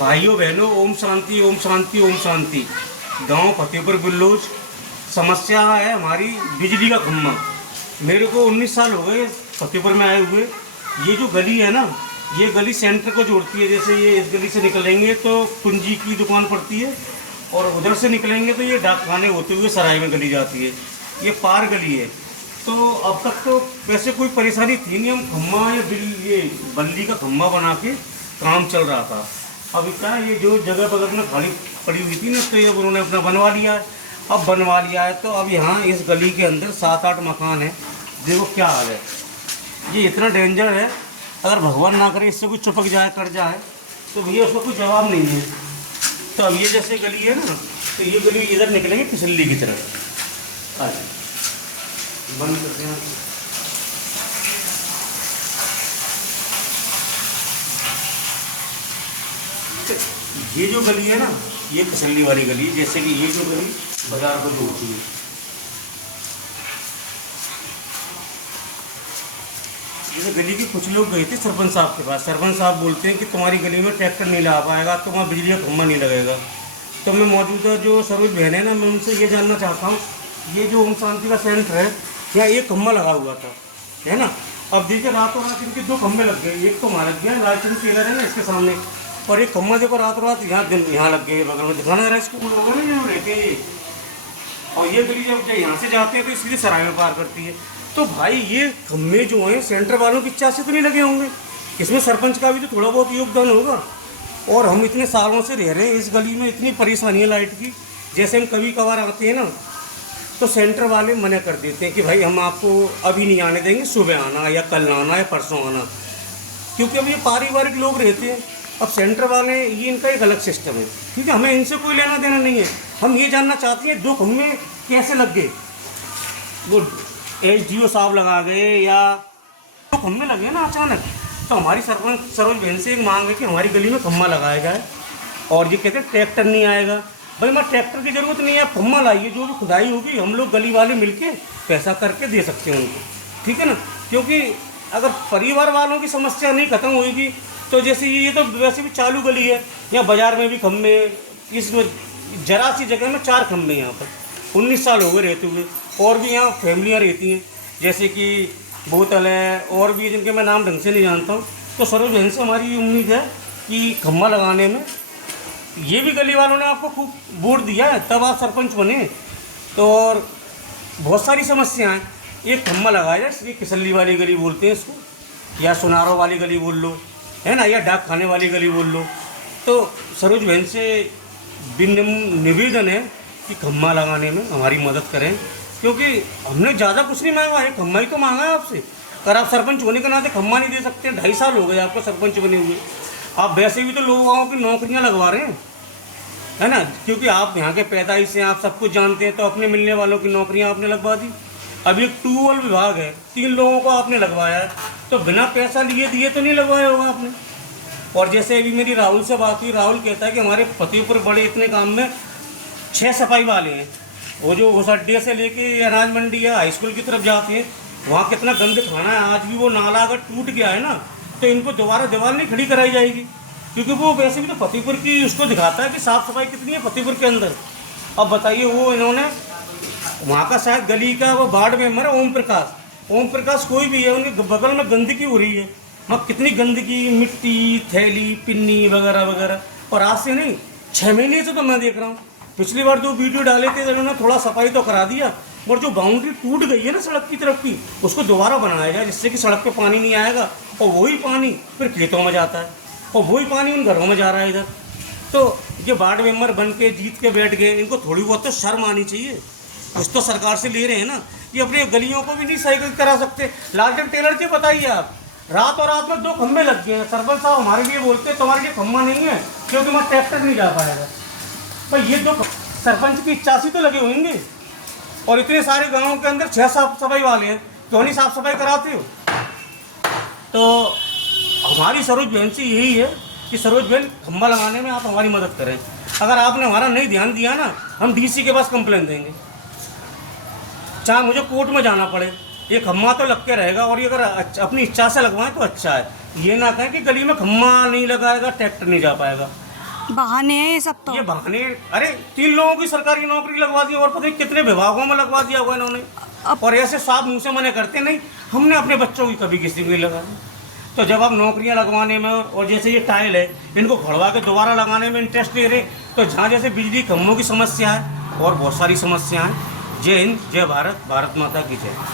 भाइयों बहनों, ओम शांति ओम शांति ओम शांति। गांव फतेहपुर बिल्लोज। समस्या है हमारी बिजली का खम्भा। मेरे को 19 साल हो गए फतेहपुर में आए हुए। ये जो गली है ना, ये गली सेंटर को जोड़ती है। जैसे ये इस गली से निकलेंगे तो कुंजी की दुकान पड़ती है, और उधर से निकलेंगे तो ये डाक खाने होते हुए सराय में गली जाती है। ये पार गली है। तो अब तक तो वैसे कोई परेशानी थी नहीं। हम खम्भा या ये बल्ली का खम्भा बना के काम चल रहा था। अभी क्या ये जो जगह बगल में खाली पड़ी हुई थी ना, तो ये उन्होंने अपना बनवा लिया है। अब बनवा लिया है तो अब यहाँ इस गली के अंदर 7-8 मकान है। देखो क्या हाल है। ये इतना डेंजर है, अगर भगवान ना करे इससे कोई चिपक जाए, कट जाए, तो भैया उसका कोई जवाब नहीं है। तो अब ये जैसे गली है ना, तो ये गली इधर निकलेंगे फिसली की तरफ। आज बंद करते हैं। ये जो गली है ना, ये फिसली वाली गली। जैसे कि ये जो गली बाजार को जोड़ती है, जैसे गली के कुछ लोग गए थे सरपंच साहब के पास। सरपंच साहब बोलते हैं कि तुम्हारी गली में ट्रैक्टर नहीं लगा पाएगा, तो वहाँ बिजली का खम्भा नहीं लगेगा। तो मैं मौजूदा जो सरोज बहन है ना, मैं उनसे ये जानना चाहता हूँ, ये जो ओम शांति का सेंटर है, यहाँ एक खम्भा लगा हुआ था, है ना। अब देखिए रातों रात इनके 2 खम्भे लग गए। एक तो वहाँ लग गया, लालचंद टेलर है ना इसके सामने, और एक खम्भा देखो रातों रात यहाँ लग गए बगल में। दिखाना जरा स्कूल वगैरह जो रहते हैं ये। और ये गली जब यहाँ से जाते हैं तो इसलिए सराय में पार करती है। तो भाई ये खम्भे जो हैं सेंटर वालों की इच्छा से तो नहीं लगे होंगे, इसमें सरपंच का भी तो थोड़ा बहुत योगदान होगा। और हम इतने सालों से रह रहे हैं इस गली में, इतनी परेशानी है लाइट की। जैसे हम कभी कभार आते हैं ना, तो सेंटर वाले मना कर देते हैं कि भाई हम आपको अभी नहीं आने देंगे, सुबह आना या कल आना या परसों आना, क्योंकि अब ये पारिवारिक लोग रहते हैं। अब सेंटर वाले, ये इनका एक अलग सिस्टम है, क्योंकि हमें इनसे कोई लेना देना नहीं है। हम ये जानना चाहते हैं 2 खम्भे कैसे लग गए। वो SDO साहब लगा गए या 2 खम्भे लगे ना अचानक। तो हमारी सरपंच सरोज बहन से एक मांग है कि हमारी गली में खम्भा लगाया जाए। और ये कहते हैं ट्रैक्टर नहीं आएगा। भाई मैं ट्रैक्टर की ज़रूरत नहीं है, आप खम्भा लाइए, जो भी खुदाई होगी हम लोग गली वाले मिलके पैसा करके दे सकते हैं उनको, ठीक है ना। क्योंकि अगर परिवार वालों की समस्या नहीं खत्म होगी, तो जैसे ये तो वैसे भी चालू गली है, या बाज़ार में भी खम्भे, इसमें जरा सी जगह में 4 खम्भे यहाँ पर 19 साल हो गए रहते हुए। और भी यहाँ फैमिलियाँ रहती हैं, जैसे कि बोतल है और भी जिनके मैं नाम ढंग से नहीं जानता हूँ। तो सरोज बहन से हमारी उम्मीद है कि खम्भा लगाने में, ये भी गली वालों ने आपको खूब वोट दिया है तब आप सरपंच बने, तो और बहुत सारी समस्याएं हैं। एक खम्भा लगाया जाए, ये किसली वाली गली बोलते हैं इसको, या सुनारों वाली गली बोल लो, है ना, या डाक खाने वाली गली बोल लो। तो सरोज बहन से निवेदन है कि खम्भा लगाने में हमारी मदद करें, क्योंकि हमने ज़्यादा कुछ नहीं मांगा है, खम्भा ही तो मांगा है आपसे। अगर आप सरपंच होने के नाते खम्भा नहीं दे सकते, 2.5 साल हो गए आपको सरपंच बने हुए, आप वैसे भी तो लोगों की नौकरियां लगवा रहे हैं, है ना, क्योंकि आप यहाँ के पैदाइश से आप सब कुछ जानते हैं। तो अपने मिलने वालों की नौकरियाँ आपने लगवा दी। अभी एक ट्यूबवेल विभाग है, 3 लोगों को आपने लगवाया है, तो बिना पैसा लिए दिए तो नहीं लगवाया होगा आपने। और जैसे अभी मेरी राहुल से बात हुई, राहुल कहता है कि हमारे फतेहपुर बड़े इतने काम में 6 सफाई वाले हैं। वो जो उस अड्डे से लेके अनाज मंडी या हाई स्कूल की तरफ जाते हैं, वहाँ कितना गंद खाना है। आज भी वो नाला अगर टूट गया है ना, तो इनको दोबारा दीवार नहीं खड़ी कराई जाएगी, क्योंकि वो वैसे भी तो फतेहपुर की उसको दिखाता है कि साफ़ सफाई कितनी है फतेहपुर के अंदर। अब बताइए, वो इन्होंने वहाँ का शायद गली का वो वार्ड मेंबर है ओम प्रकाश कोई भी है, उनके बगल में गंदगी हो रही है। वहाँ कितनी गंदगी, मिट्टी, थैली, पिन्नी वगैरह वगैरह। और आज से नहीं, 6 महीने से तो मैं देख रहा हूँ। पिछली बार जो वीडियो डाले थे उन्होंने थोड़ा सफाई तो करा दिया, और जो बाउंड्री टूट गई है ना सड़क की तरफ की, उसको दोबारा बनाया जाए, जिससे कि सड़क पे पानी नहीं आएगा, और वही पानी फिर खेतों में जाता है, और वही पानी उन घरों में जा रहा है इधर। तो ये वार्ड मेंबर बन के जीत के बैठ गए, इनको थोड़ी बहुत तो शर्म आनी चाहिए। कुछ तो सरकार से ले रहे हैं ना, ये अपनी गलियों को भी नहीं सही करा सकते। लालचंद टेलर जी बताइए आप, रात और रात में 2 खम्भे लग गए हैं। सरपंच साहब हमारे लिए बोलते हैं तुम्हारे लिए खम्भा नहीं है क्योंकि वहाँ ट्रैक्टर नहीं जा पाएगा। भाई ये 2 सरपंच की इच्छा से तो लगे होंगे, और इतने सारे गाँव के अंदर 6 साफ सफाई वाले हैं, क्यों नहीं साफ सफाई कराते हो। तो हमारी सरोज बहन से यही है कि सरोज बहन खम्भा लगाने में आप हमारी मदद करें। अगर आपने हमारा नहीं ध्यान दिया ना, हम DC के पास कंप्लेन देंगे, चाहे मुझे कोर्ट में जाना पड़े। ये खम्भा तो लग के रहेगा, और ये अगर अपनी इच्छा से लगवाएं तो अच्छा है। ये ना कहें कि गली में खम्मा नहीं लगाएगा ट्रैक्टर नहीं जा पाएगा। बहाने हैं ये सब तो। ये बहाने। अरे 3 लोगों की सरकारी नौकरी लगवा दी और पता नहीं कितने विभागों में लगवा दिया हुआ इन्होंने। और ऐसे साफ मुंह से मना करते नहीं, हमने अपने बच्चों की कभी किसी को नहीं लगाई। तो जब आप नौकरियां लगवाने में और जैसे ये टाइल है इनको घड़वा के दोबारा लगाने में इंटरेस्ट ले रहे, तो जहाँ जैसे बिजली खम्भों की समस्या है और बहुत सारी समस्याएं। जय हिंद, जय भारत, भारत माता की जय।